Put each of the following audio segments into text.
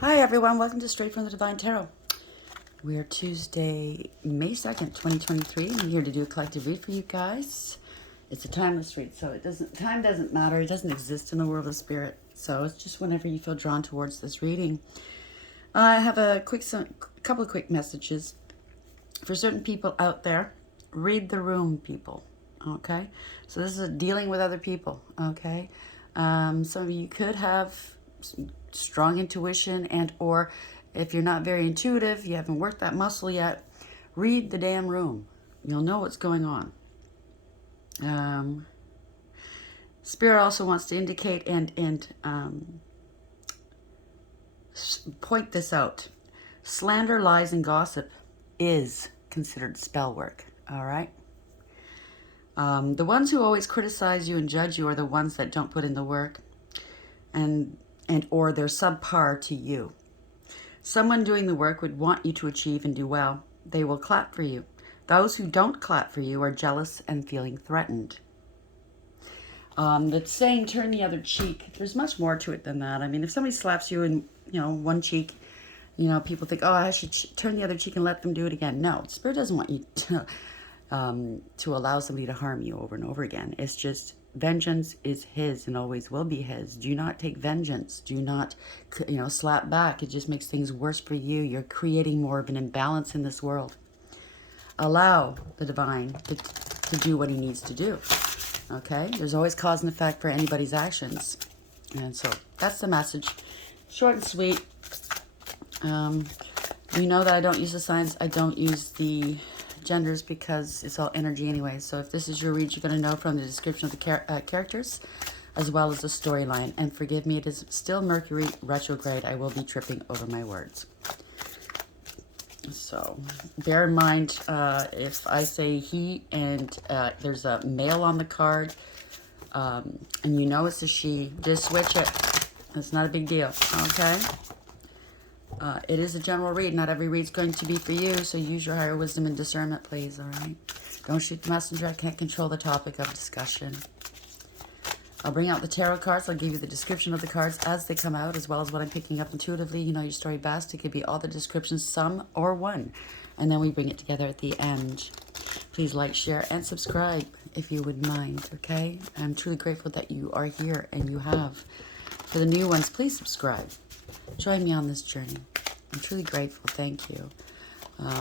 Hi everyone, welcome to Straight from the Divine Tarot. We are Tuesday, May 2nd, 2023, and I'm here to do a collective read for you guys. It's a timeless read, so time doesn't matter. It doesn't exist in the world of spirit. So it's just whenever you feel drawn towards this reading. I have a couple of quick messages for certain people out there. Read the room, people. Okay? So this is dealing with other people, okay? Some of you could have strong intuition, and or if you're not very intuitive, you haven't worked that muscle yet, read the damn room. You'll know what's going on. Spirit also wants to indicate and point this out. Slander, lies, and gossip is considered spell work. All right. The ones who always criticize you and judge you are the ones that don't put in the work, and or they're subpar to you. Someone doing the work would want you to achieve and do well. They will clap for you. Those who don't clap for you are jealous and feeling threatened. The saying, turn the other cheek, there's much more to it than that. I mean, if somebody slaps you in, one cheek, people think, oh, I should turn the other cheek and let them do it again. No, Spirit doesn't want you to allow somebody to harm you over and over again. It's just vengeance is his and always will be his. Do not take vengeance. Do not, slap back. It just makes things worse for you. You're creating more of an imbalance in this world. Allow the divine to do what he needs to do. Okay? There's always cause and effect for anybody's actions. And so that's the message. Short and sweet. You know that I don't use the signs. I don't use the genders because it's all energy anyway. So if this is your read, you're going to know from the description of the characters as well as the storyline. And forgive me, it is still Mercury retrograde. I will be tripping over my words. So bear in mind, if I say he and there's a male on the card, and you know it's a she, just switch it. It's not a big deal, okay? It is a general read. Not every read's going to be for you, so use your higher wisdom and discernment, please, all right? Don't shoot the messenger. I can't control the topic of discussion. I'll bring out the tarot cards. I'll give you the description of the cards as they come out, as well as what I'm picking up intuitively. You know your story best. It could be all the descriptions, some or one. And then we bring it together at the end. Please like, share, and subscribe if you would mind, okay? I'm truly grateful that you are here and you have. For the new ones, please subscribe. Join me on this journey. I'm truly grateful. Thank you.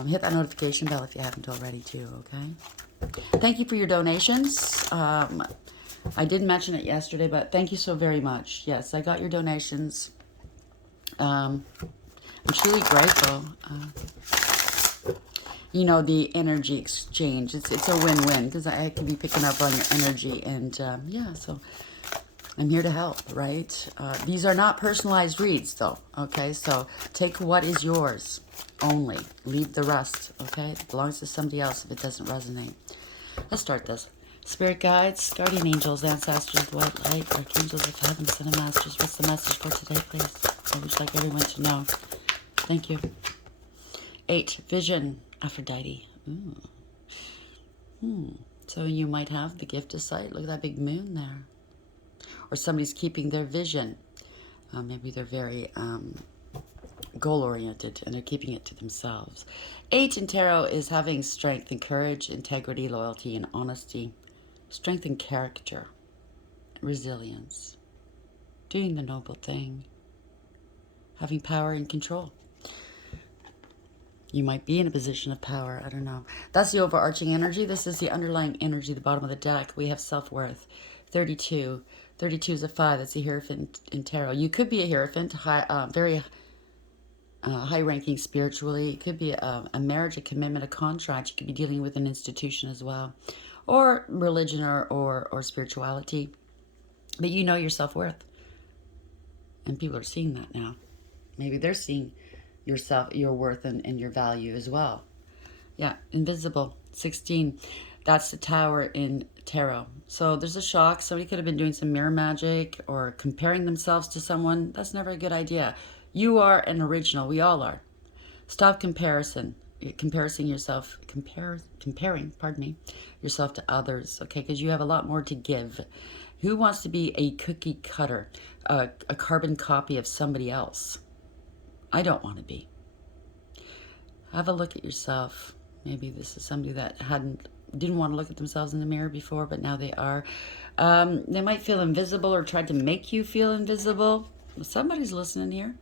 Hit that notification bell if you haven't already too, okay? Thank you for your donations. I didn't mention it yesterday, but thank you so very much. Yes, I got your donations. I'm truly grateful. The energy exchange. It's a win-win because I can be picking up on your energy. And yeah, so I'm here to help, right? These are not personalized reads, though, okay? So take what is yours only. Leave the rest, okay? It belongs to somebody else if it doesn't resonate. Let's start this. Spirit guides, guardian angels, ancestors, white light, archangels of heaven, son of masters. What's the message for today, please? I would like everyone to know. Thank you. 8, vision, Aphrodite. So you might have the gift of sight. Look at that big moon there. Or somebody's keeping their vision. Maybe they're very goal-oriented and they're keeping it to themselves. 8 in tarot is having strength and courage, integrity, loyalty, and honesty. Strength and character, resilience, doing the noble thing, having power and control. You might be in a position of power, I don't know. That's the overarching energy. This is the underlying energy, the bottom of the deck. We have self-worth. 32. 32 is a 5. That's a Hierophant in tarot. You could be a Hierophant, very high-ranking spiritually. It could be a marriage, a commitment, a contract. You could be dealing with an institution as well, or religion or spirituality. But you know your self-worth. And people are seeing that now. Maybe they're seeing your worth and your value as well. Yeah, invisible. 16. That's the Tower in tarot. So there's a shock. Somebody could have been doing some mirror magic or comparing themselves to someone. That's never a good idea. You are an original. We all are. Stop comparing yourself to others, okay? Because you have a lot more to give. Who wants to be a cookie cutter, a carbon copy of somebody else? I don't want to be. Have a look at yourself. Maybe this is somebody that didn't want to look at themselves in the mirror before, but now they are. They might feel invisible or tried to make you feel invisible. Somebody's listening here.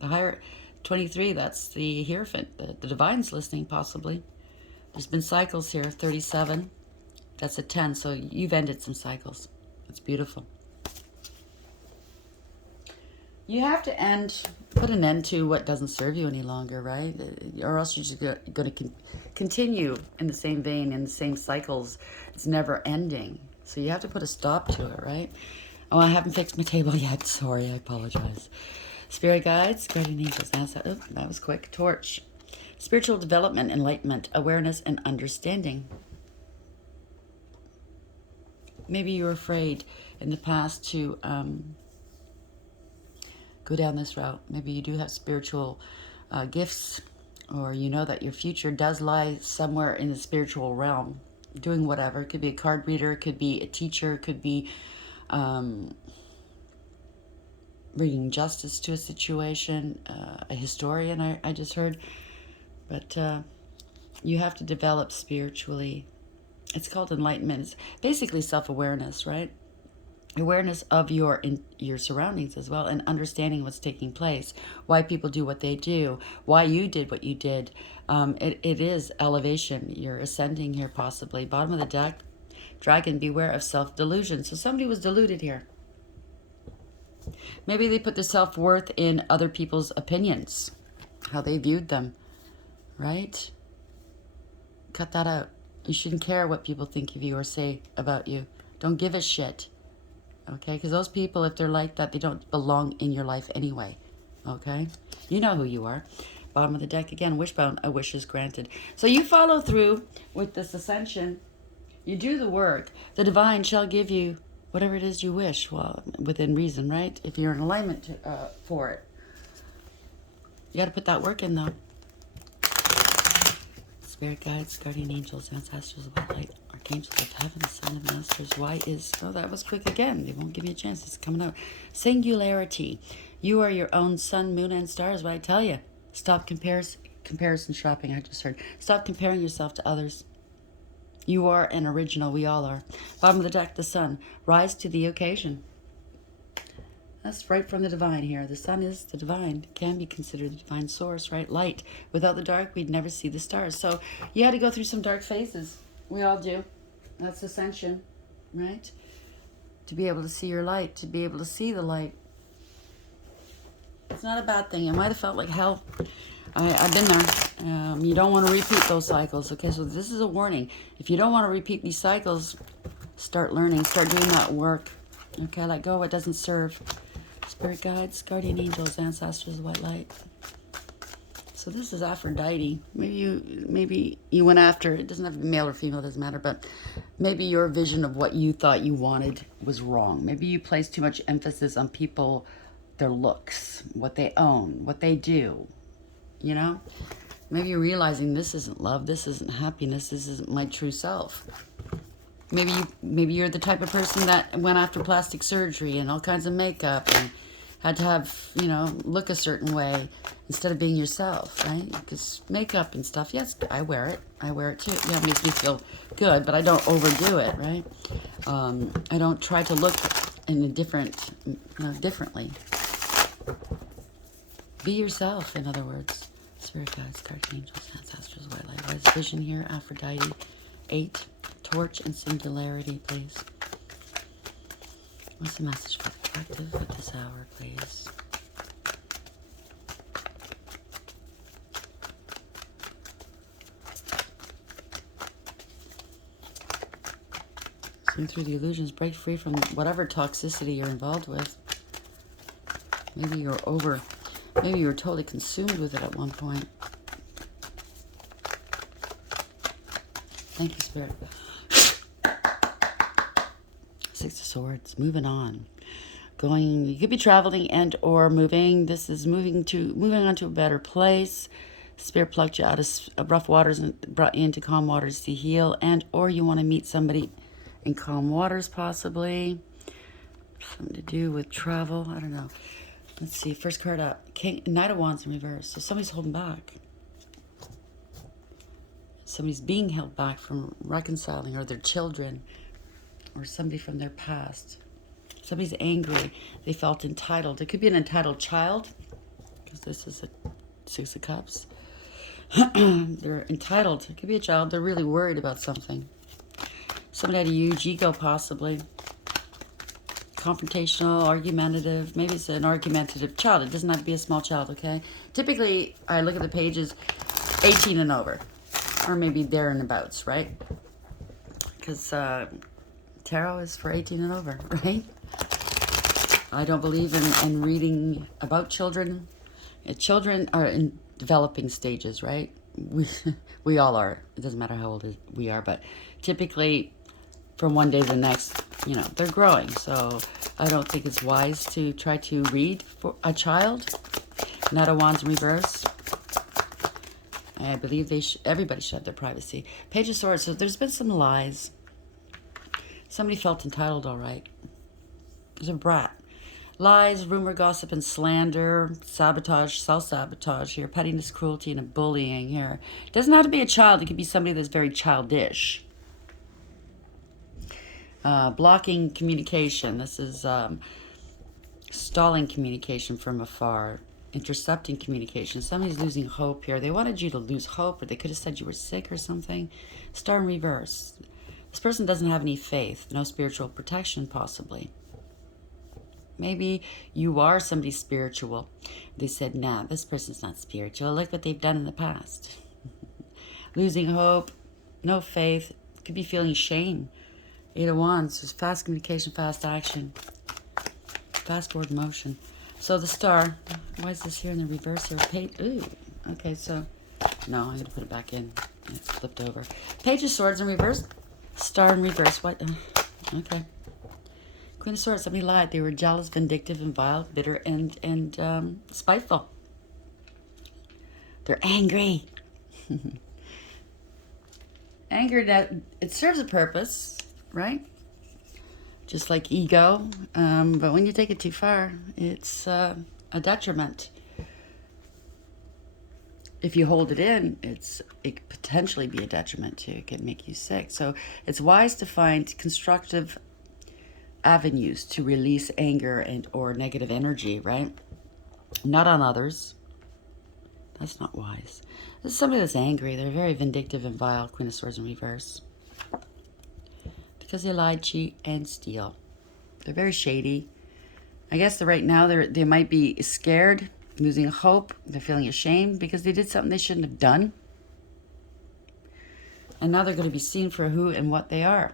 The higher 23, that's the Hierophant. The Divine's listening, possibly. There's been cycles here. 37, that's a 10, so you've ended some cycles. It's beautiful. You have to put an end to what doesn't serve you any longer, right? Or else you're just going to continue in the same vein, in the same cycles. It's never ending. So you have to put a stop to it, right? Oh, I haven't fixed my table yet. Sorry, I apologize. Spirit guides, guardian angels. Oh, that was quick. Torch. Spiritual development, enlightenment, awareness, and understanding. Maybe you were afraid in the past to go down this route. Maybe you do have spiritual gifts, or you know that your future does lie somewhere in the spiritual realm, doing whatever. It could be a card reader, it could be a teacher, it could be bringing justice to a situation, a historian, I just heard. But you have to develop spiritually. It's called enlightenment. It's basically self-awareness, right? Awareness of your surroundings as well, and understanding what's taking place, why people do what they do, why you did what you did. It is elevation. You're ascending here, possibly. Bottom of the deck, dragon, beware of self-delusion. So somebody was deluded here. Maybe they put their self-worth in other people's opinions, how they viewed them, right? Cut that out. You shouldn't care what people think of you or say about you. Don't give a shit. Okay, because those people, if they're like that, they don't belong in your life anyway. Okay, you know who you are. Bottom of the deck again, wishbone, a wish is granted. So you follow through with this ascension. You do the work. The divine shall give you whatever it is you wish, well, within reason, right? If you're in alignment for it. You got to put that work in, though. Spirit guides, guardian angels, ancestors of white light, archangels of heaven, son of masters. Why is... Oh, that was quick again. They won't give me a chance. It's coming out. Singularity. You are your own sun, moon, and stars, what I tell you. Stop comparison shopping, I just heard. Stop comparing yourself to others. You are an original. We all are. Bottom of the deck, the sun. Rise to the occasion. That's right from the divine here. The sun is the divine. Can be considered the divine source, right? Light. Without the dark, we'd never see the stars. So you had to go through some dark phases. We all do. That's ascension, right? To be able to see your light, to be able to see the light. It's not a bad thing. It might have felt like hell. I've been there. You don't want to repeat those cycles. Okay, so this is a warning. If you don't want to repeat these cycles, start learning. Start doing that work. Okay, let go of what doesn't serve. Spirit guides, guardian angels, ancestors of white light. So this is Aphrodite. Maybe you went after, it doesn't have to be male or female, doesn't matter, but maybe your vision of what you thought you wanted was wrong. Maybe you placed too much emphasis on people, their looks, what they own, what they do, you know? Maybe you're realizing this isn't love, this isn't happiness, this isn't my true self. Maybe you're the type of person that went after plastic surgery and all kinds of makeup and had to have, look a certain way instead of being yourself, right? Because makeup and stuff, yes, I wear it. I wear it too. Yeah, it makes me feel good, but I don't overdo it, right? I don't try to look in a differently. Be yourself, in other words. Spirit guides, guardian angels, ancestors, white light. What is vision here? Aphrodite. 8. Torch and singularity, please. What's the message for the collective at this hour, please? Swing through the illusions, break free from whatever toxicity you're involved with. Maybe you were totally consumed with it at one point. Thank you, Spirit. 6 of Swords. Moving on. You could be traveling and or moving. This is moving on to a better place. Spirit plucked you out of rough waters and brought you into calm waters to heal, and or you want to meet somebody in calm waters, possibly. Something to do with travel. I don't know. Let's see, first card up. Knight of Wands in reverse. So somebody's holding back. Somebody's being held back from reconciling, or their children, or somebody from their past. Somebody's angry. They felt entitled. It could be an entitled child, because this is a Six of Cups. They're entitled. It could be a child. They're really worried about something. Somebody had a huge ego, possibly. Confrontational, argumentative. Maybe it's an argumentative child. It doesn't have to be a small child, okay? Typically, I look at the pages 18 and over. Or maybe there and abouts, right? Because tarot is for 18 and over, right? I don't believe in reading about children. Children are in developing stages, right? We all are. It doesn't matter how old we are, but typically from one day to the next, you know, they're growing. So I don't think it's wise to try to read for a child. Knight of Wands in reverse. I believe everybody should have their privacy. Page of Swords. So there's been some lies. Somebody felt entitled, all right. There's a brat. Lies, rumor, gossip, and slander, sabotage, self-sabotage here, pettiness, cruelty, and bullying here. It doesn't have to be a child. It could be somebody that's very childish. Blocking communication. This is stalling communication from afar. Intercepting communication. Somebody's losing hope here. They wanted you to lose hope, or they could have said you were sick or something. Star in reverse. This person doesn't have any faith. No spiritual protection, possibly. Maybe you are somebody spiritual. They said, nah, this person's not spiritual. Look what they've done in the past. Losing hope. No faith. Could be feeling shame. Eight of Wands. There's fast communication, fast action. Fast forward motion. So the star, why is this here in the reverse here? Ooh, okay, so, no, I'm going to put it back in. It's flipped over. Page of Swords in reverse. Star in reverse. What? Okay. Queen of Swords, somebody lied. They were jealous, vindictive, and vile, bitter, and spiteful. They're angry. Anger, that it serves a purpose, right? Just like ego, but when you take it too far, it's a detriment. If you hold it in, it could potentially be a detriment too. It can make you sick. So it's wise to find constructive avenues to release anger or negative energy, right? Not on others. That's not wise. This is somebody that's angry. They're very vindictive and vile. Queen of Swords in reverse. Because they lie, cheat, and steal. They're very shady. I guess right now they might be scared, losing hope. They're feeling ashamed because they did something they shouldn't have done. And now they're going to be seen for who and what they are.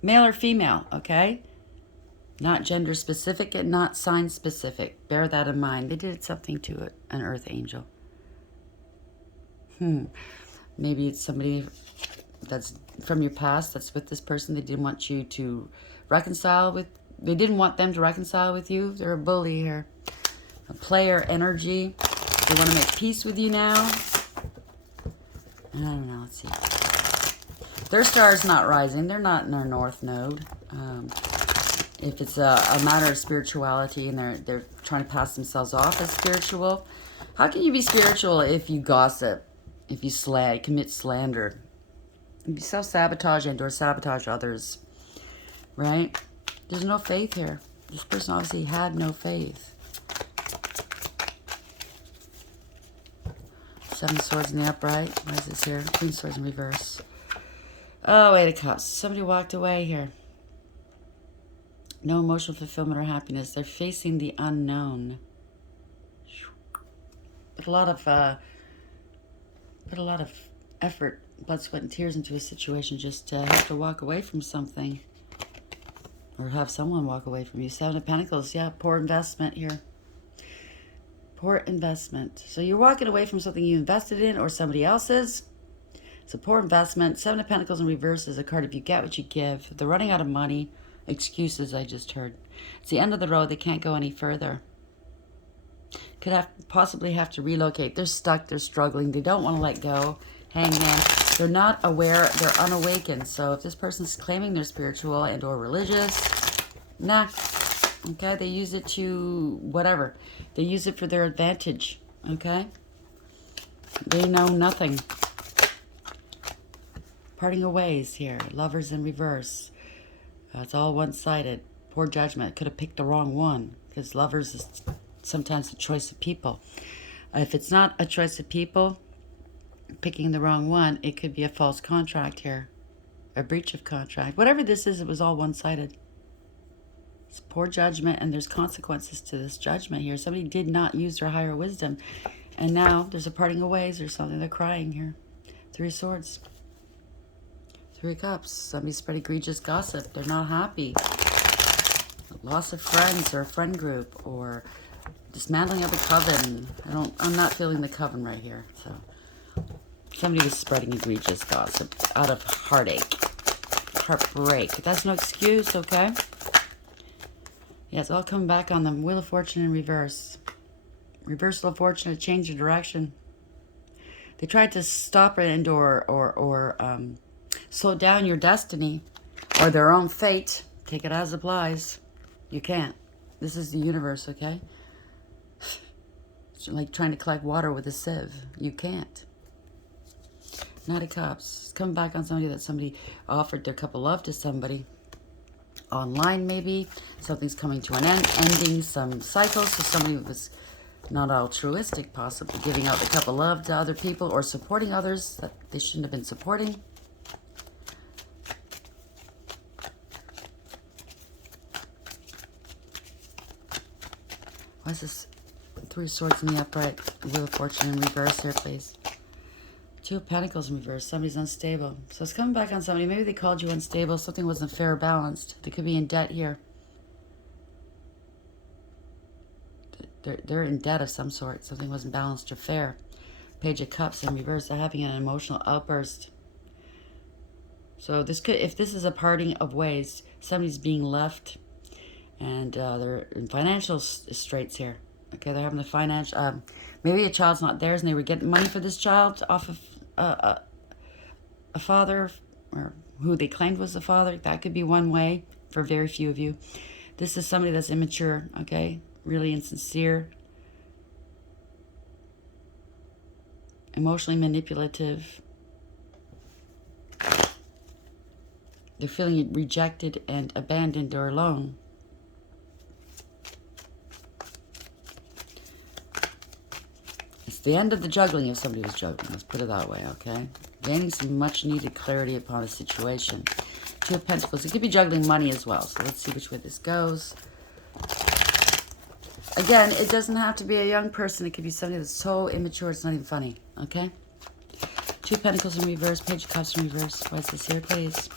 Male or female, okay? Not gender specific and not sign specific. Bear that in mind. They did something to an earth angel. Maybe it's somebody that's from your past that's with this person. They didn't want you to reconcile with. They didn't want them to reconcile with you. They're a bully here. A player energy. They want to make peace with you now. I don't know. Let's see. Their star is not rising. They're not in their north node. If it's a matter of spirituality and they're trying to pass themselves off as spiritual, how can you be spiritual if you gossip, if you commit slander, if you self-sabotage and or sabotage others, right? There's no faith here. This person obviously had no faith. Seven Swords in the upright. Why is this here? Queen of Swords in reverse. Oh, Eight of Cups. Somebody walked away here. No emotional fulfillment or happiness. They're facing the unknown. Put a lot of effort, blood, sweat, and tears into a situation just to have to walk away from something. Or have someone walk away from you. Seven of Pentacles. Yeah, poor investment here. Poor investment. So you're walking away from something you invested in or somebody else's. It's a poor investment. Seven of Pentacles in reverse is a card if you get what you give. If they're running out of money. Excuses, I just heard. It's the end of the road. They can't go any further. Could possibly have to relocate. They're stuck. They're struggling. They don't want to let go. Hangman. They're not aware. They're unawakened. So if this person's claiming they're spiritual and or religious, nah. Okay, they use it to whatever. They use it for their advantage. Okay, they know nothing. Parting of ways here. Lovers in reverse. It's all one-sided. Poor judgment. Could have picked the wrong one, because lovers is sometimes a choice of people. If it's not a choice of people, picking the wrong one, it could be a false contract here. A breach of contract. Whatever this is, it was all one-sided. It's poor judgment, and there's consequences to this judgment here. Somebody did not use their higher wisdom. And now there's a parting of ways or something. They're crying here. 3 of Swords. 3 of Cups. Somebody spread egregious gossip. They're not happy. Loss of friends or a friend group, or dismantling of a coven. I'm not feeling the coven right here. So somebody was spreading egregious gossip out of heartache. Heartbreak. That's no excuse, okay? Yeah, it's all coming back on the Wheel of Fortune in reverse. Reversal of fortune, a change of direction. They tried to stop it or slow down your destiny or their own fate. Take it as applies. You can't. This is the universe, okay? It's like trying to collect water with a sieve. You can't. Knight of Cups. It's coming back on somebody offered their cup of love to somebody. Online, maybe. Something's coming to an end. Ending some cycles. So somebody was not altruistic, possibly giving out the cup of love to other people or supporting others that they shouldn't have been supporting. Why is this 3 of Swords in the upright? Wheel of Fortune in reverse here, please. 2 of Pentacles in reverse. Somebody's unstable. So it's coming back on somebody. Maybe they called you unstable. Something wasn't fair or balanced. They could be in debt here. They're in debt of some sort. Something wasn't balanced or fair. Page of Cups in reverse. They're having an emotional outburst. So this could, if this is a parting of ways, somebody's being left, and they're in financial straits here. Okay, they're having the financial. Maybe a child's not theirs, and they were getting money for this child off of a father, or who they claimed was the father. That could be one way for very few of you. This is somebody that's immature. Okay, really insincere, emotionally manipulative. They're feeling rejected and abandoned or alone. It's the end of the juggling if somebody was juggling. Let's put it that way, okay? Gaining some much needed clarity upon a situation. 2 of Pentacles. It could be juggling money as well. So let's see which way this goes. Again, it doesn't have to be a young person. It could be somebody that's so immature it's not even funny, okay? 2 of Pentacles in reverse. Page of Cups in reverse. Why is this here, please?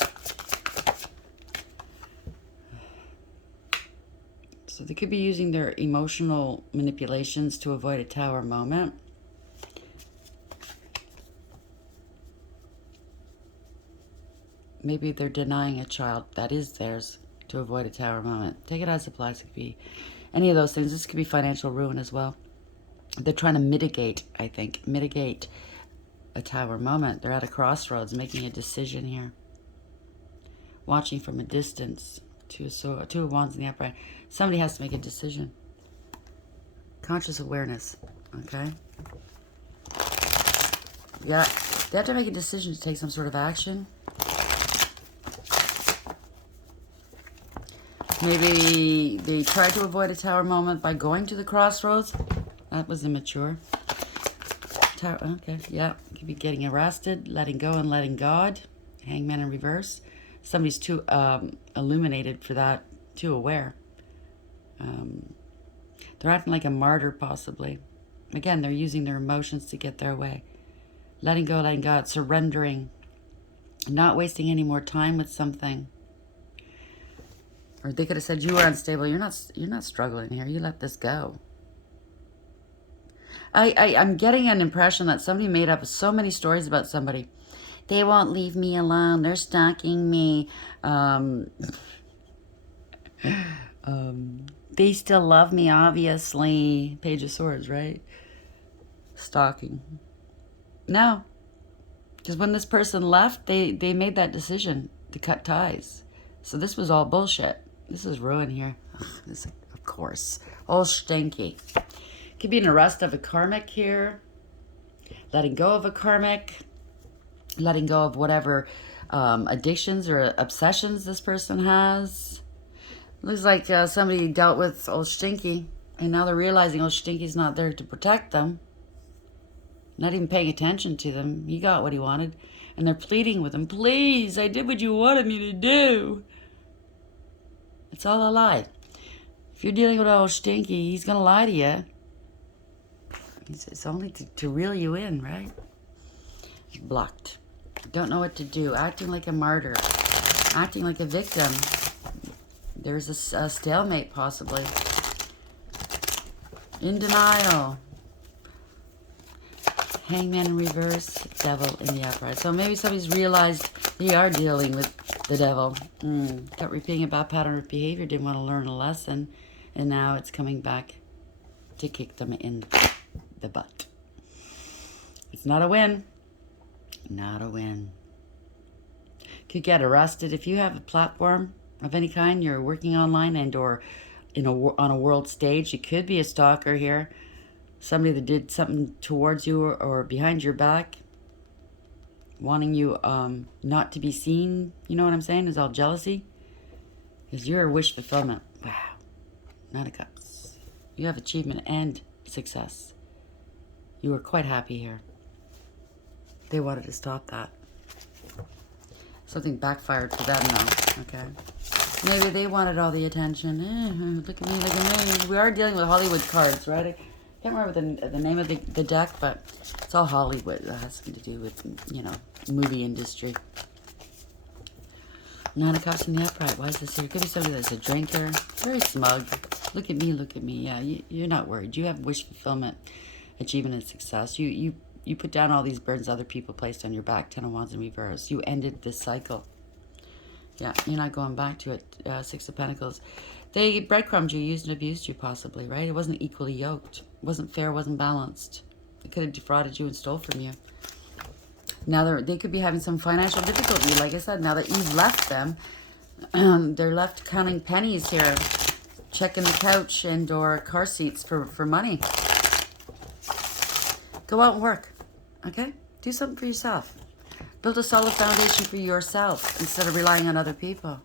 So they could be using their emotional manipulations to avoid a tower moment. Maybe they're denying a child that is theirs to avoid a tower moment. Take it as applies. It could be any of those things. This could be financial ruin as well. They're trying to mitigate, I think, mitigate a tower moment. They're at a crossroads making a decision here. Watching from a distance. 2 of Wands in the upright. Somebody has to make a decision. Conscious awareness. Okay? Yeah, they have to make a decision to take some sort of action. Maybe they tried to avoid a tower moment by going to the crossroads. That was immature. Tower, okay, yeah. Could be getting arrested, letting go and letting God. Hangman in reverse. Somebody's too illuminated for that, too aware. They're acting like a martyr, possibly. Again, they're using their emotions to get their way. Letting go, letting God, surrendering. Not wasting any more time with something. Or they could have said, you were unstable. You're not struggling here. You let this go. I'm getting an impression that somebody made up so many stories about somebody. They won't leave me alone. They're stalking me. They still love me, obviously. Page of Swords, right? Stalking. No. Because when this person left, they made that decision to cut ties. So this was all bullshit. This is ruin here. Ugh, this, of course. All stinky. Could be an arrest of a karmic here. Letting go of a karmic. Letting go of whatever addictions or obsessions this person has. Looks like somebody dealt with old Stinky, and now they're realizing old Stinky's not there to protect them. Not even paying attention to them. He got what he wanted, and they're pleading with him. Please, I did what you wanted me to do. It's all a lie. If you're dealing with old Stinky, he's going to lie to you. It's only to reel you in, right? Blocked. Don't know what to do. Acting like a martyr. Acting like a victim. There's a stalemate, possibly. In denial. Hangman in reverse. Devil in the upright. So maybe somebody's realized they are dealing with the devil. Kept repeating a bad pattern of behavior. Didn't want to learn a lesson. And now it's coming back to kick them in the butt. It's not a win. Not a win. Could get arrested if you have a platform of any kind. You're working online and or on a world stage. You could be a stalker here. Somebody that did something towards you or behind your back, wanting you not to be seen. You know what I'm saying? Is all jealousy. Because you're a wish fulfillment. Wow. Nine of Cups. You have achievement and success. You were quite happy here. They wanted to stop that. Something backfired for them though. Okay. Maybe they wanted all the attention. Look at me, look at me. We are dealing with Hollywood cards, right? I can't remember the name of the deck, but it's all Hollywood. That has something to do with, you know, movie industry. Nine of Cups in the upright. Why is this here? Could be somebody that's a drinker. Very smug. Look at me, look at me. Yeah, you're not worried. You have wish fulfillment, achievement, and success. You put down all these burdens other people placed on your back. 10 of Wands in reverse. You ended this cycle. Yeah, you're not going back to it. 6 of Pentacles. They breadcrumbed you, used and abused you possibly, right? It wasn't equally yoked. It wasn't fair, wasn't balanced. They could have defrauded you and stole from you. Now they could be having some financial difficulty. Like I said, now that you've left them, they're left counting pennies here. Checking the couch and or car seats for money. Go out and work. Okay? Do something for yourself. Build a solid foundation for yourself instead of relying on other people.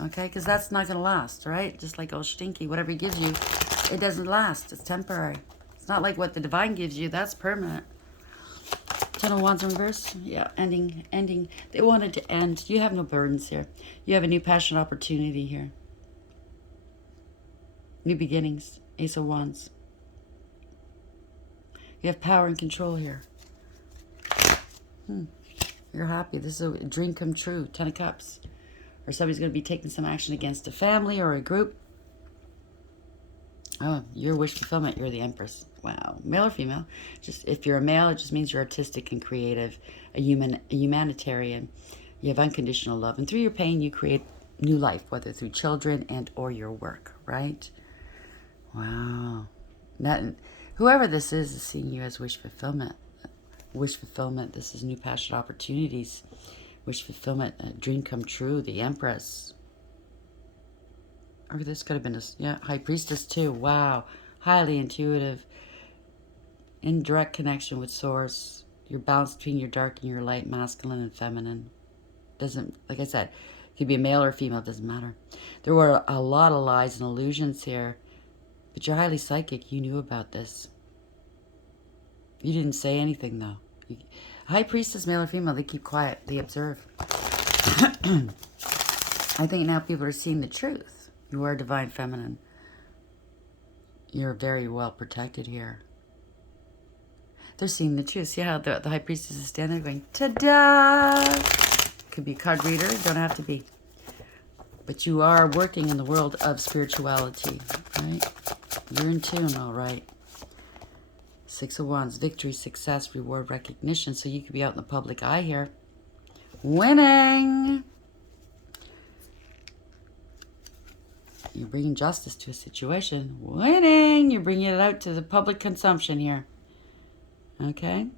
Okay? Because that's not going to last, right? Just like old Stinky. Whatever he gives you, it doesn't last. It's temporary. It's not like what the divine gives you. That's permanent. 10 of Wands in reverse. Yeah, ending. They wanted to end. You have no burdens here. You have a new passion opportunity here. New beginnings. Ace of Wands. You have power and control here. You're happy. This is a dream come true. 10 of Cups. Or somebody's going to be taking some action against a family or a group. Oh, your wish fulfillment. You're the Empress. Wow. Male or female. Just if you're a male, it just means you're artistic and creative. A humanitarian. You have unconditional love. And through your pain, you create new life, whether through children and or your work, right? Wow. Whoever this is seeing you as wish fulfillment. Wish fulfillment. This is new passion opportunities. Wish fulfillment. A dream come true. The Empress. Or this could have been a High Priestess too. Wow. Highly intuitive. In direct connection with Source. You're balanced between your dark and your light. Masculine and feminine. Doesn't, like I said, it could be a male or female. Doesn't matter. There were a lot of lies and illusions here. But you're highly psychic. You knew about this. You didn't say anything, though. High Priestess, male or female, they keep quiet. They observe. I think now people are seeing the truth. You are divine feminine. You're very well protected here. They're seeing the truth. See how the High Priestess is standing there going, ta-da! Could be a card reader. Don't have to be. But you are working in the world of spirituality, right? You're in tune, all right. 6 of Wands, victory, success, reward, recognition. So you could be out in the public eye here. Winning! You're bringing justice to a situation. Winning! You're bringing it out to the public consumption here. Okay?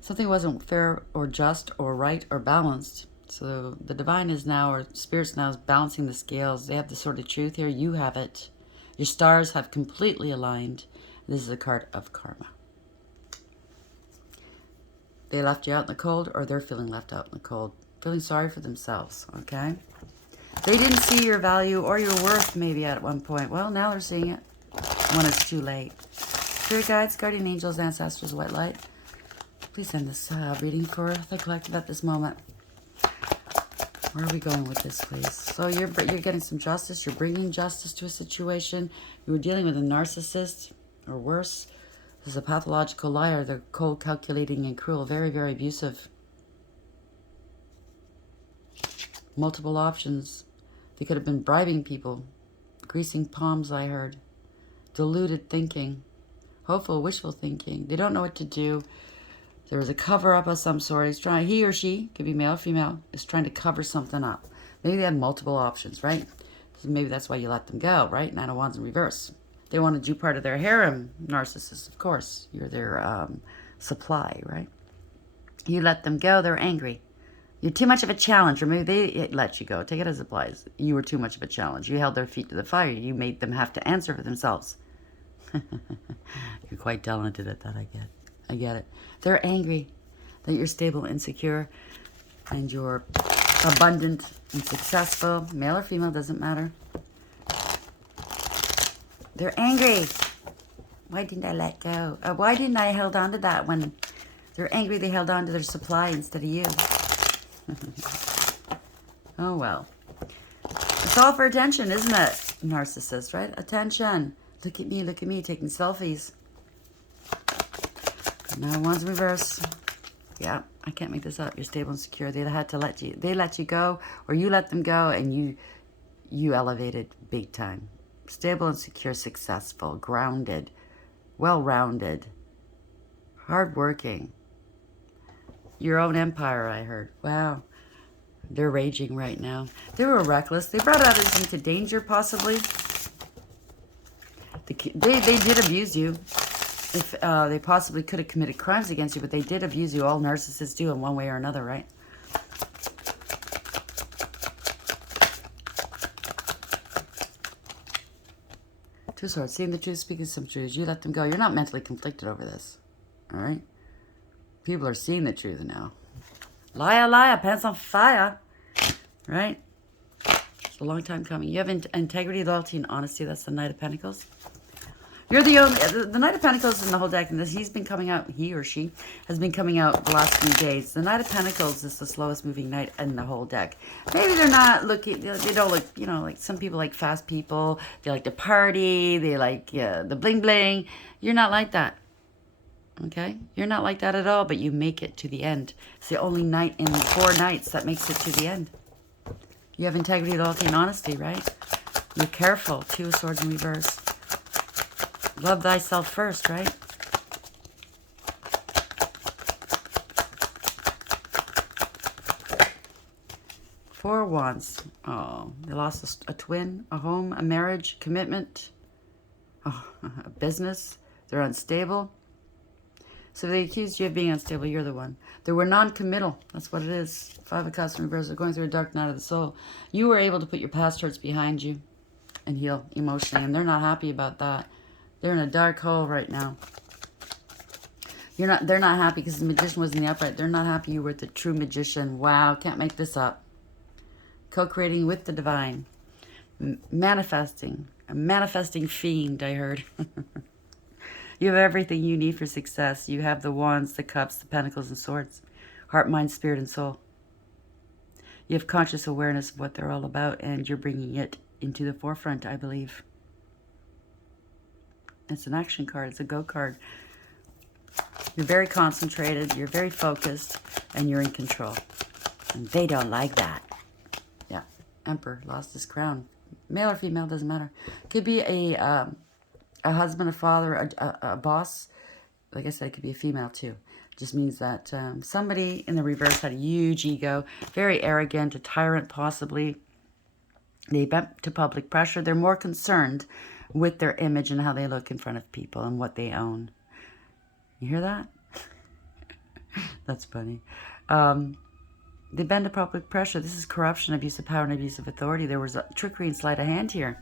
Something wasn't fair or just or right or balanced. So the divine is now, or spirits now, is balancing the scales. They have the sword of truth here. You have it. Your stars have completely aligned. This is a card of karma. They left you out in the cold, or they're feeling left out in the cold. Feeling sorry for themselves, okay? They didn't see your value or your worth maybe at one point. Well, now they're seeing it when it's too late. Spirit guides, guardian angels, ancestors, white light. Please send this reading for the collective at this moment. Where are we going with this, please? So you're getting some justice. You're bringing justice to a situation. You were dealing with a narcissist, or worse. This is a pathological liar. They're cold, calculating, and cruel. Very, very abusive. Multiple options. They could have been bribing people. Greasing palms, I heard. Deluded thinking. Hopeful, wishful thinking. They don't know what to do. There was a cover-up of some sort. He's trying, he or she, could be male or female, is trying to cover something up. Maybe they have multiple options, right? So maybe that's why you let them go, right? Nine of Wands in reverse. They wanted you part of their harem, narcissists, of course. You're their supply, right? You let them go, they're angry. You're too much of a challenge, or maybe they let you go. Take it as it applies. You were too much of a challenge. You held their feet to the fire. You made them have to answer for themselves. You're quite talented at that, I get. I get it. They're angry that you're stable and secure and you're abundant and successful. Male or female, doesn't matter. They're angry. Why didn't I let go? Why didn't I hold on to that when they're angry? They held on to their supply instead of you. Oh, well. It's all for attention, isn't it? Narcissist, right? Attention. Look at me, taking selfies. Now one's reverse. Yeah, I can't make this up. You're stable and secure. They had to let you. They let you go, or you let them go, and you elevated big time. Stable and secure, successful, grounded, well-rounded, hardworking. Your own empire, I heard. Wow. They're raging right now. They were reckless. They brought others into danger, possibly. They did abuse you. If they possibly could have committed crimes against you, but they did abuse you. All narcissists do in one way or another, right? Two Swords. Seeing the truth, speaking some truths. You let them go. You're not mentally conflicted over this. All right? People are seeing the truth now. Liar, liar, pants on fire. Right? It's a long time coming. You have integrity, loyalty, and honesty. That's the Knight of Pentacles. You're the only... The Knight of Pentacles in the whole deck, and this, he's been coming out, he or she has been coming out the last few days. The Knight of Pentacles is the slowest moving knight in the whole deck. Maybe they're not looking... They don't look... You know, like some people like fast people. They like to party. They like the bling-bling. You're not like that. Okay? You're not like that at all, but you make it to the end. It's the only knight in 4 nights that makes it to the end. You have integrity, loyalty, and honesty, right? You're careful. 2 of Swords in reverse. Love thyself first, right? Four of Wands. Oh, they lost a twin, a home, a marriage, commitment, oh, a business. They're unstable. So they accused you of being unstable. You're the one. They were non-committal. That's what it is. 5 of Cups in reverse. They're going through a dark night of the soul. You were able to put your past hurts behind you and heal emotionally, and they're not happy about that. They're in a dark hole right now. They're not happy because the magician was in the upright. They're not happy you were the true magician. Wow, can't make this up. Co-creating with the divine. Manifesting. A manifesting fiend, I heard. You have everything you need for success. You have the Wands, the Cups, the Pentacles, and Swords. Heart, mind, spirit, and soul. You have conscious awareness of what they're all about, and you're bringing it into the forefront, I believe. It's an action card. It's a go card. You're very concentrated. You're very focused. And you're in control. And they don't like that. Yeah. Emperor lost his crown. Male or female, doesn't matter. Could be a husband, a father, a boss. Like I said, it could be a female too. It just means that somebody in the reverse had a huge ego. Very arrogant. A tyrant possibly. They bent to public pressure. They're more concerned with their image and how they look in front of people and what they own. You hear that? That's funny. They bend to public pressure. This is corruption, abuse of power, and abuse of authority. There was trickery and sleight of hand here.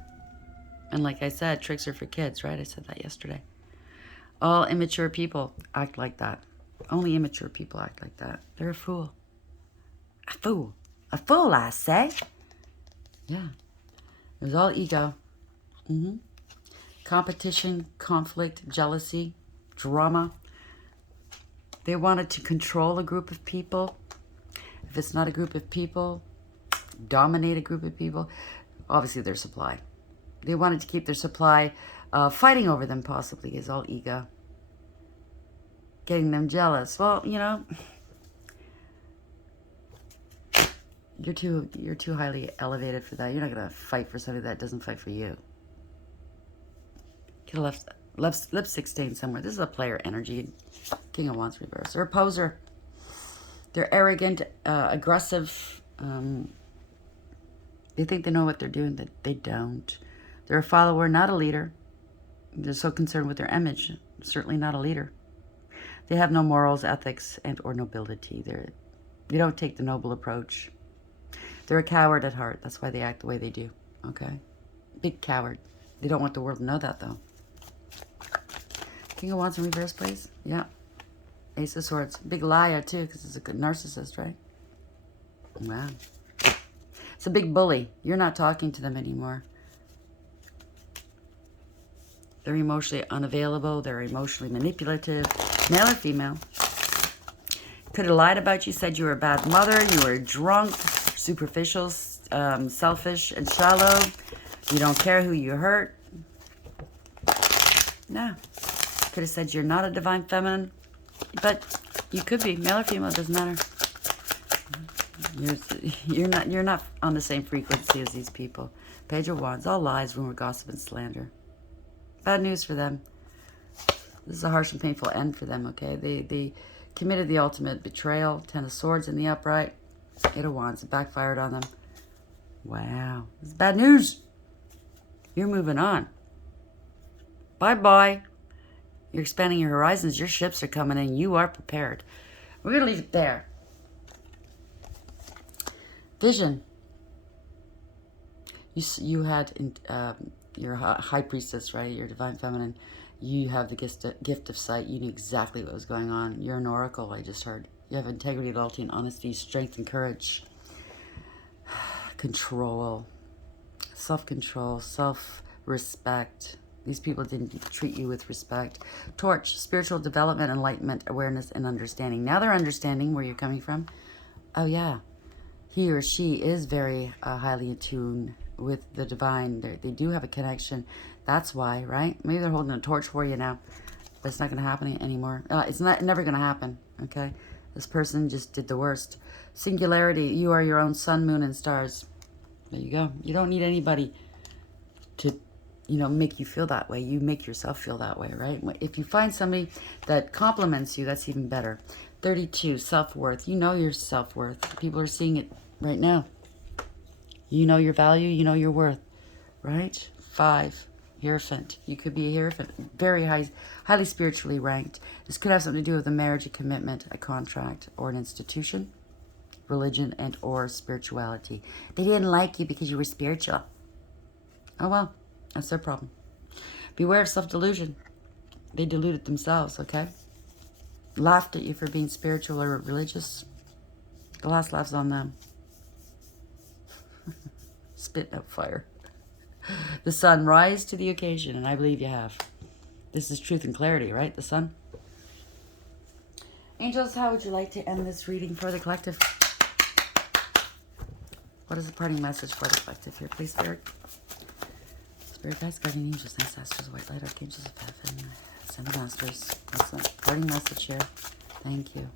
And like I said, tricks are for kids, right? I said that yesterday. All immature people act like that. Only immature people act like that. They're a fool. A fool. A fool, I say. Yeah. It was all ego. Competition, conflict, jealousy, drama. They wanted to control a group of people. If it's not a group of people, dominate a group of people. Obviously, their supply. They wanted to keep their supply. Fighting over them possibly is all ego. Getting them jealous. Well, you know, you're too highly elevated for that. You're not gonna fight for somebody that doesn't fight for you. Could have left lipstick stain somewhere. This is a player energy. King of Wands reverse. They're a poser. They're arrogant, aggressive. They think they know what they're doing, that they don't. They're a follower, not a leader. They're so concerned with their image. Certainly not a leader. They have no morals, ethics, and or nobility. They don't take the noble approach. They're a coward at heart. That's why they act the way they do. Okay? Big coward. They don't want the world to know that, though. King of Wands in reverse, please. Yeah. Ace of Swords. Big liar, too, because it's a good narcissist, right? Wow. It's a big bully. You're not talking to them anymore. They're emotionally unavailable. They're emotionally manipulative. Male or female. Could have lied about you, said you were a bad mother, you were drunk, superficial, selfish, and shallow. You don't care who you hurt. No. Could have said you're not a divine feminine, but you could be. Male or female, it doesn't matter. You're not on the same frequency as these people. Page of Wands, all lies, rumor, gossip, and slander. Bad news for them. This is a harsh and painful end for them, okay? They committed the ultimate betrayal. Ten of Swords in the upright. Eight of Wands. It backfired on them. Wow. This is bad news. You're moving on. Bye-bye. You're expanding your horizons. Your ships are coming in. You are prepared. We're going to leave it there. Vision. You had your high priestess, right? Your divine feminine. You have the gift of sight. You knew exactly what was going on. You're an oracle, I just heard. You have integrity, loyalty, and honesty, strength, and courage. Control. Self-control. Self-respect. These people didn't treat you with respect. Torch. Spiritual development, enlightenment, awareness, and understanding. Now they're understanding where you're coming from. Oh, yeah. He or she is very highly in tune with the divine. They do have a connection. That's why, right? Maybe they're holding a torch for you now, but it's not going to happen anymore. It's never going to happen, okay? This person just did the worst. Singularity. You are your own sun, moon, and stars. There you go. You don't need anybody to, make you feel that way. You make yourself feel that way, right? If you find somebody that compliments you, that's even better. 32, self-worth. You know your self-worth. People are seeing it right now. You know your value. You know your worth, right? 5, Hierophant. You could be a Hierophant. Very highly spiritually ranked. This could have something to do with a marriage, a commitment, a contract, or an institution, religion, and or spirituality. They didn't like you because you were spiritual. Oh, well. That's their problem. Beware of self-delusion. They deluded themselves, okay? Laughed at you for being spiritual or religious. The last laugh's on them. Spit out fire. The sun, rise to the occasion, and I believe you have. This is truth and clarity, right? The sun. Angels, how would you like to end this reading for the collective? What is the parting message for the collective here, please, Spirit? Spirit guides, guardian angels, ancestors, white light, archangels of heaven, ascended masters. What's the parting message here? Thank you.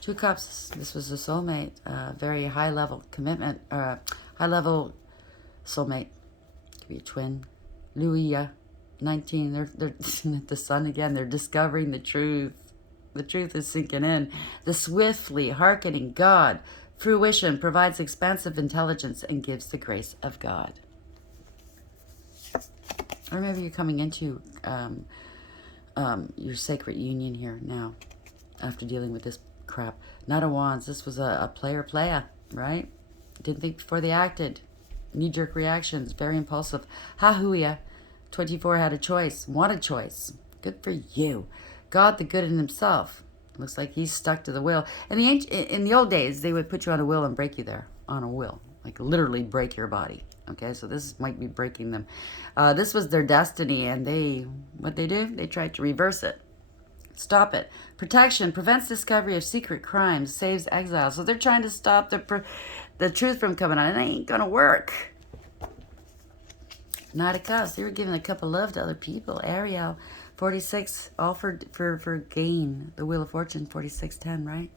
2 Cups. This was a soulmate. Very high level commitment. High level soulmate. Could be a twin. Louis, 19. They're the sun again. They're discovering the truth. The truth is sinking in. The swiftly hearkening God. Fruition provides expansive intelligence and gives the grace of God. Or maybe you're coming into your sacred union here now after dealing with this crap. Knight of Wands. This was a player, right? Didn't think before they acted. Knee-jerk reactions. Very impulsive. Ha-hoo-ya. 24 had a choice. Wanted choice. Good for you. God the good in himself. Looks like he's stuck to the will. In the old days, they would put you on a will and break you there. On a will. Like literally break your body. Okay, so this might be breaking them. This was their destiny, and what they do? They tried to reverse it. Stop it. Protection prevents discovery of secret crimes, saves exile. So they're trying to stop the truth from coming out. It ain't gonna work. Knight of Cups. They were giving a cup of love to other people. Ariel, 46, all for gain. The Wheel of Fortune, 4610, right?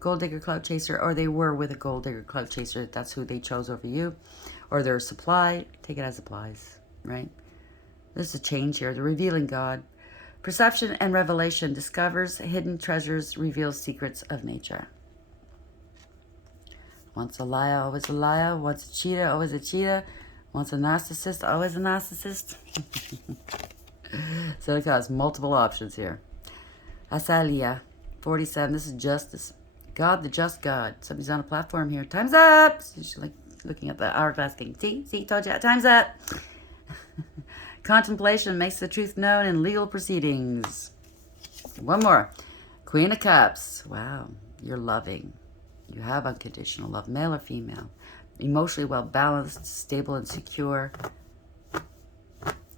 Gold digger, clout chaser, or they were with a gold digger, clout chaser. That's who they chose over you, or their supply. Take it as applies, right? There's a change here. The revealing God. Perception and revelation discovers hidden treasures, reveals secrets of nature. Once a liar, always a liar. Once a cheater, always a cheater. Once a narcissist, always a narcissist. So it has multiple options here. Asalia, 47. This is justice. God, the just God. Somebody's on a platform here. Time's up. She's like looking at the hourglass thing. See, told you. Time's up. Contemplation makes the truth known in legal proceedings. One more. Queen of Cups. Wow. You're loving. You have unconditional love, male or female. Emotionally well balanced, stable and secure.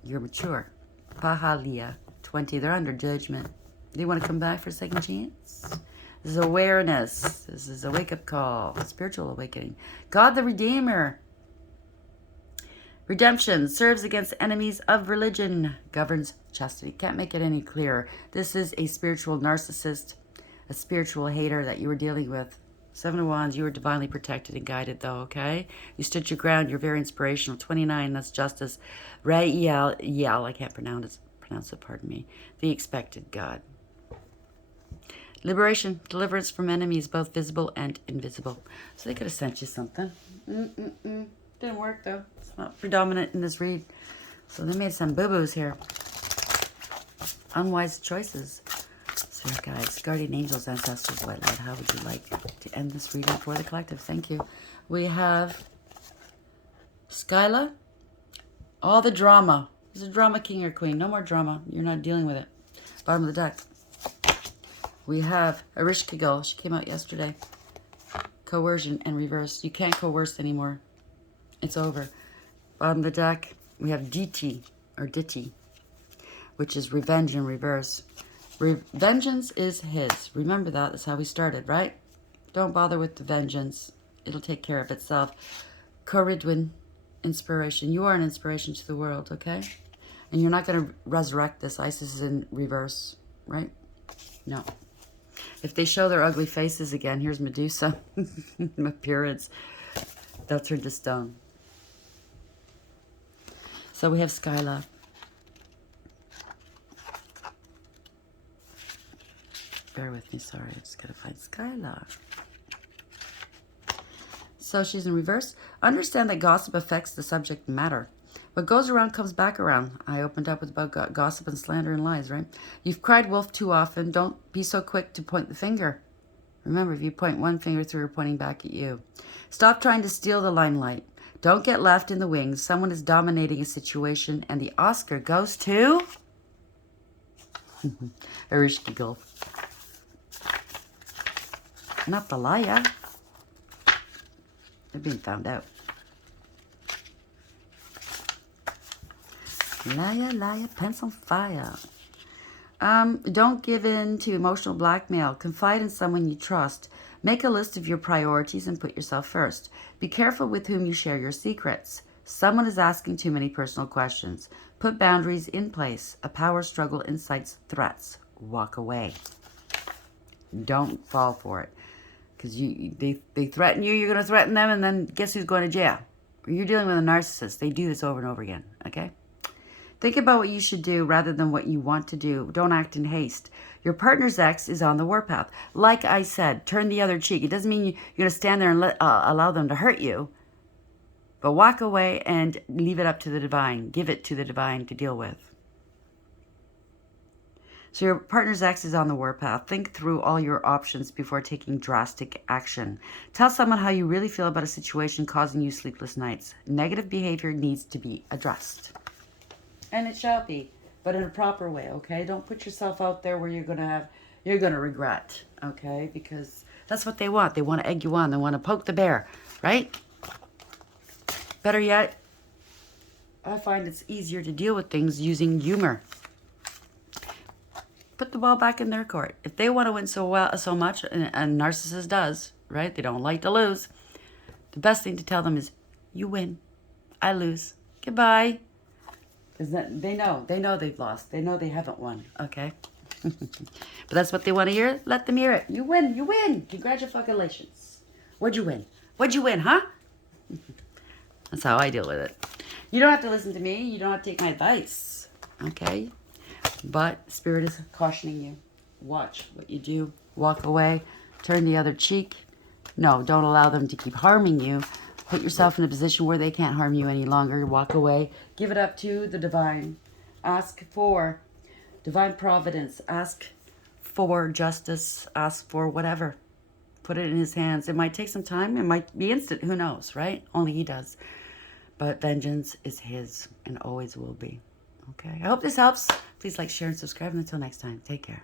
You're mature. Pahalia, 20. They're under judgment. They want to come back for a second chance. This is awareness. This is a wake-up call. Spiritual awakening. God the Redeemer. Redemption serves against enemies of religion. Governs chastity. Can't make it any clearer. This is a spiritual narcissist, a spiritual hater that you were dealing with. 7 of Wands, you were divinely protected and guided, though, okay? You stood your ground. You're very inspirational. 29, that's justice. Rael, I can't pronounce it, pardon me. The expected God. Liberation, deliverance from enemies, both visible and invisible. So they could have sent you something. Didn't work, though. It's not predominant in this read. So they made some boo-boos here. Unwise choices. Spirit guides, guardian angels, ancestors, white light. How would you like to end this reading for the collective? Thank you. We have Skyla. All the drama. Is a drama king or queen? No more drama. You're not dealing with it. Bottom of the deck. We have Erishkigal. She came out yesterday. Coercion and reverse. You can't coerce anymore. It's over. Bottom of the deck, we have Diti, or Diti, which is revenge in reverse. Vengeance is his. Remember that. That's how we started, right? Don't bother with the vengeance. It'll take care of itself. Coridwin, inspiration. You are an inspiration to the world, okay? And you're not going to resurrect this. Isis is in reverse, right? No. If they show their ugly faces again, here's Medusa. Appearance. They'll turn to stone. So we have Skyla. Bear with me, sorry. I just gotta find Skyla. So she's in reverse. Understand that gossip affects the subject matter. What goes around comes back around. I opened up with about gossip and slander and lies, right? You've cried wolf too often. Don't be so quick to point the finger. Remember, if you point one finger through, you're pointing back at you. Stop trying to steal the limelight. Don't get left in the wings. Someone is dominating a situation, and the Oscar goes to Erishkigal. Not the liar. They're being found out. Liar, liar, pants on fire. Don't give in to emotional blackmail. Confide in someone you trust. Make a list of your priorities and put yourself first. Be careful with whom you share your secrets. Someone is asking too many personal questions. Put boundaries in place. A power struggle incites threats. Walk away. Don't fall for it. Because they threaten you, you're going to threaten them, and then guess who's going to jail? You're dealing with a narcissist. They do this over and over again, okay? Think about what you should do rather than what you want to do. Don't act in haste. Your partner's ex is on the warpath. Like I said, turn the other cheek. It doesn't mean you're going to stand there and allow them to hurt you. But walk away and leave it up to the divine. Give it to the divine to deal with. So your partner's ex is on the warpath. Think through all your options before taking drastic action. Tell someone how you really feel about a situation causing you sleepless nights. Negative behavior needs to be addressed. And it shall be, but in a proper way, okay? Don't put yourself out there where you're gonna regret, okay? Because that's what they want. They want to egg you on. They want to poke the bear, right? Better yet, I find it's easier to deal with things using humor. Put the ball back in their court. If they want to win so much, and a narcissist does, right? They don't like to lose. The best thing to tell them is, you win, I lose, goodbye. Because they know they've lost. They know they haven't won, okay? But that's what they want to hear. Let them hear it. You win, you win. Congratulations. What'd you win? What'd you win, huh? That's how I deal with it. You don't have to listen to me. You don't have to take my advice, okay? But Spirit is cautioning you. Watch what you do. Walk away. Turn the other cheek. No, don't allow them to keep harming you. Put yourself in a position where they can't harm you any longer. Walk away. Give it up to the divine. Ask for divine providence. Ask for justice. Ask for whatever. Put it in his hands. It might take some time. It might be instant. Who knows, right? Only he does. But vengeance is his and always will be. Okay, I hope this helps. Please like, share, and subscribe. And until next time, take care.